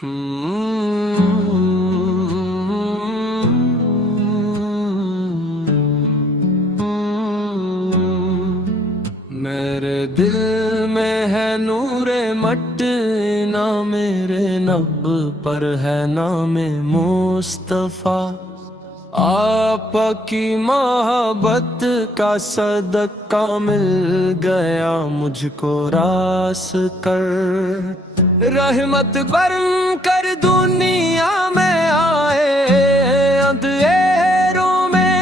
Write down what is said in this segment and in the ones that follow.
میرے دل میں ہے نور مٹ، نہ میرے نب پر ہے نام مصطفیٰ۔ آپ کی محبت کا صدقہ مل گیا مجھ کو راس کر، رحمت بن کر دنیا میں آئے، اندھیروں میں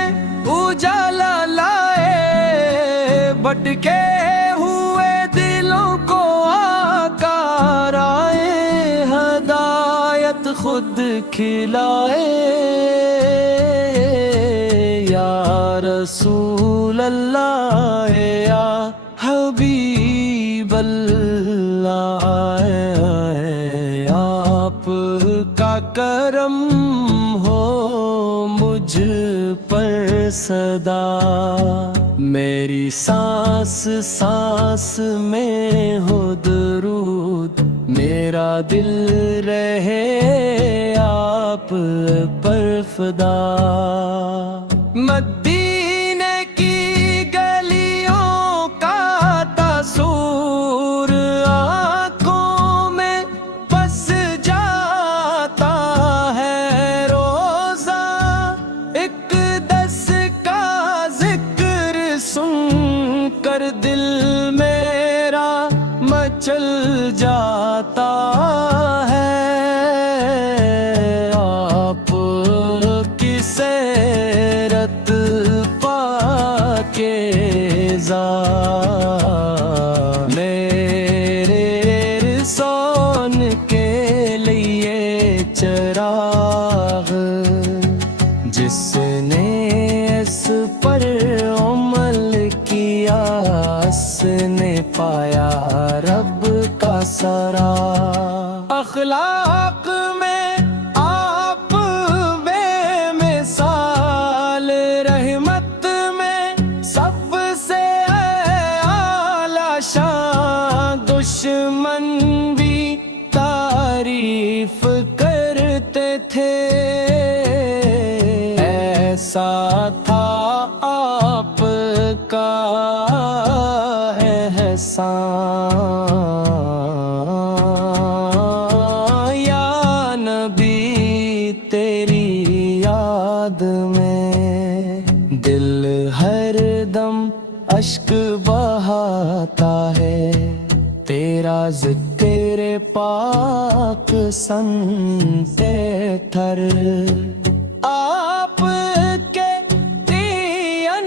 اجالا لائے، بھٹکے ہوئے دلوں کو آقا رائے ہدایت خود کھلائے۔ یا رسول اللہ یا حبیب اللہ، آپ کا کرم ہو مجھ پر سدا، میری سانس سانس میں ہو درود، میرا دل رہے آپ پر فدا۔ مدینے کی گلیوں کا تصور آنکھوں میں بس جاتا ہے روزہ، ایک دس کا ذکر سن کر دل میرا مچل جاتا ہے۔ آپ کی سیرت پاکیزہ میرے سون کے لیے چراغ، جس نے اس پر عمل کیا اس نے پایا رب کا سرا۔ اخلاق میں آپ بے مثال، رحمت میں سب سے اعلیٰ شان، دشمن بھی تعریف کرتے تھے، ایسا تھا آپ کا احسان۔ یا نبی تیری یاد میں دل ہر دم اشک بہاتا ہے، تیرا ذکر پاک سنتے تھر، آپ کے دین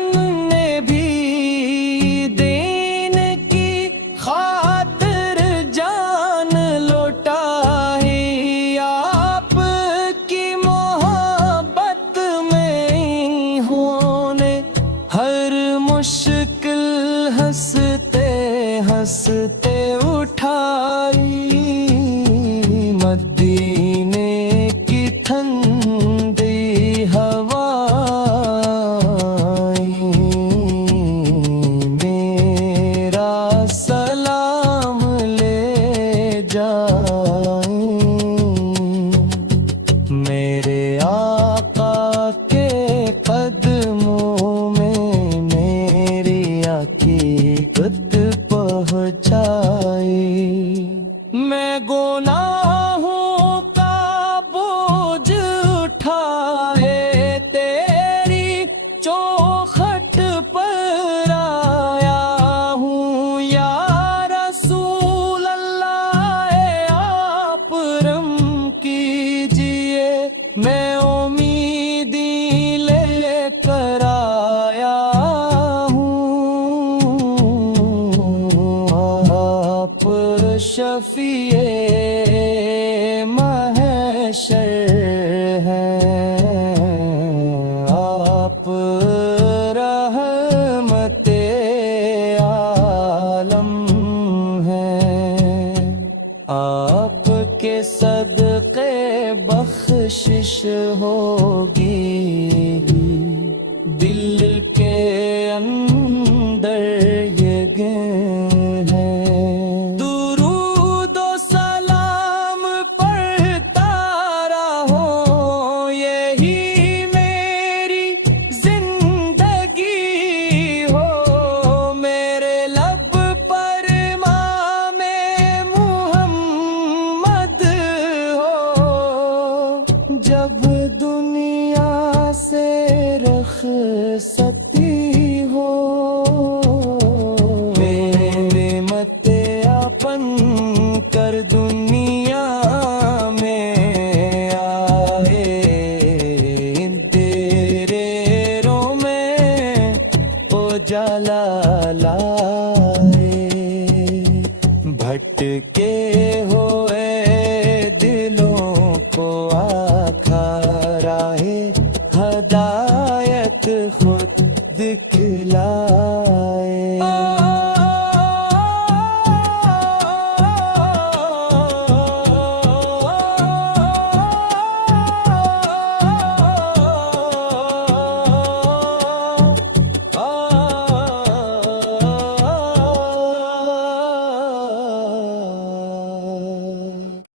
نے بھی دین کی خاطر جان لوٹائی، آپ کی محبت میں انہوں نے ہر مشکل ہنستے ہنستے اٹھائی۔ مدینے کی ٹھنڈی ہوائیں میرا سلام لے جائیں، میرے آقا کے قدموں میں میری عقیدت پہنچائی۔ میں گناہوں کا بوجھ اٹھائے تیری چوکھٹ پر آیا ہوں، یا رسول اللہ آپ رحم کیجئے، میں امیدی لے کر آیا ہوں، آپ شفیع محشر ہیں، آپ رحمت عالم ہیں، آپ کے صدقے بخشش ہوگی، دل کے اندر یہ گن ہے۔ درود و سلام پڑھ جب